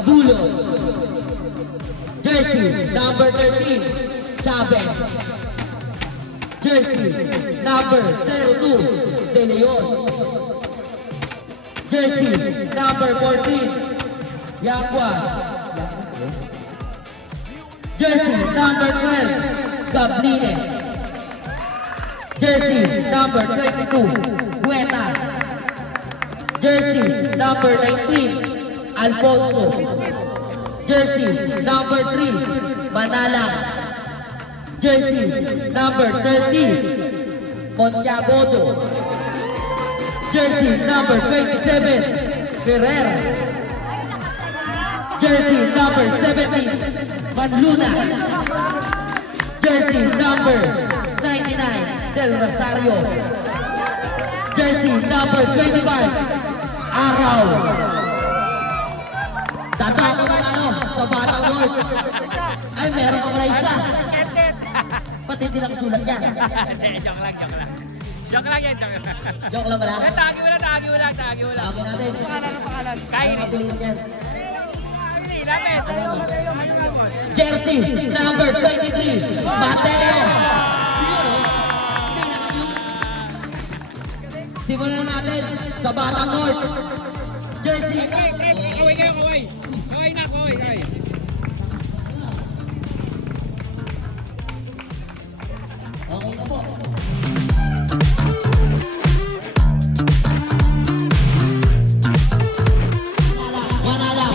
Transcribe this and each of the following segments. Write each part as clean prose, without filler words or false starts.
Abulon. Jersey number 13, Chavez. Jersey number 02, De Leon. Jersey number 14, Yaguas. Jersey number 12, Gabrines. Jersey number 22, Hueta. Jersey number 19, Alfonso. Jersey number 3, Manalang. Jersey number 30, Montiabodo. Jersey number 27, Ferrer. Jersey number 17, Manluna. Jersey number 99, Del Rosario. Jersey number 25, Araw. Tanda ko na sa Batang North. Ay, meron kang isa. Pati din ang sulat yan. Joke lang. Joke lang yan, joke lang. Joke lang pala. Tagi mo lang. Sabi natin. Pangalan. Kain. Lapit. Jersey number 23, Mateo. Simulan natin sa Batang North. Jersey. Kaway. Okay na po. Manala.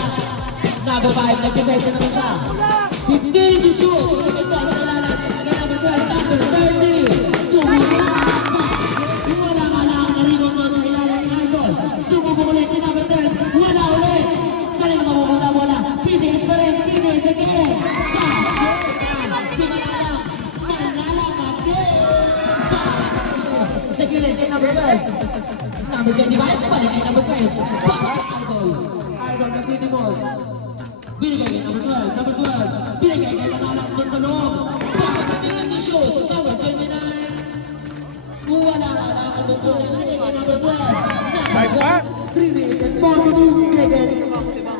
Number 5, nagsisession naman siya. 15 to shoot. Ito ang nalala. Number 12, number 30. Wala ka lang. Narinig mo sa ilalim ng idol. Sumubok ulit si number 10. Wala ulit. Galing mapupunta wala. Pinis pa rin. Pinis again. Second kay number 12. Number 25, balik kay number 12. Idol ng City Balls. Binigay kay number 12. Number 12. Binigay kay Manalang din sa loob. Bakit na shoot? Number 29. Wala na lang ang number 12. Binigay kay number 12. Nice pass. 3 minutes and 42 seconds.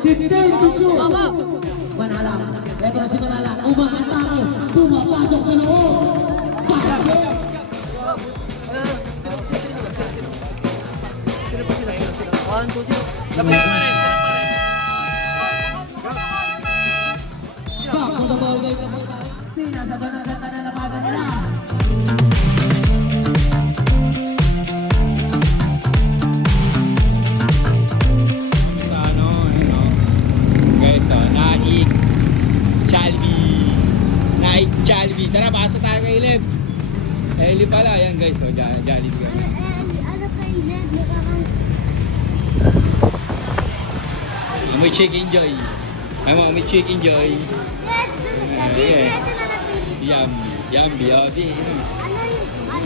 15 to shoot. Manalang. Ito na si Manalang. Umahatake. Pumapasok sa loob. Pasok. Back to the ball game. Sinasado na sa nalapagan nila. Guys, Naik Chalby. Tara, pasa tayo kay Lev. Eli pala, yan guys. So, Jollibee kami. Ano kay Led? Mukhang Amoy chicken joy. Amoy chicken joy. Dito na napili. Yummy. Ano yung ano?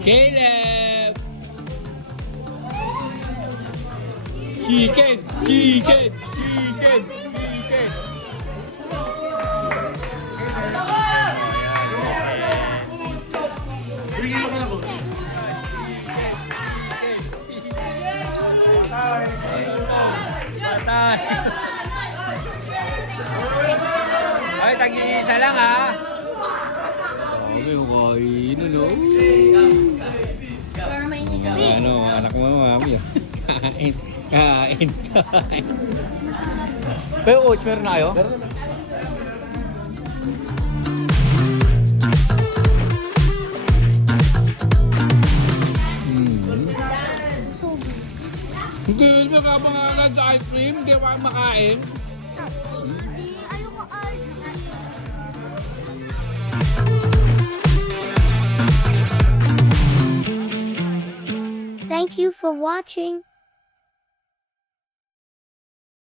Caleb! Chicken! Patay! Ay, tag-iisa lang ha! Okay, Marino, no? Para mainit kami. Ano, anak mo, mami. Kain, kain, kain. Pero coach, meron na kayo? So, Hindi, magkabang ice cream, hindi pa makain. di, ayoko ice. Thank you for watching.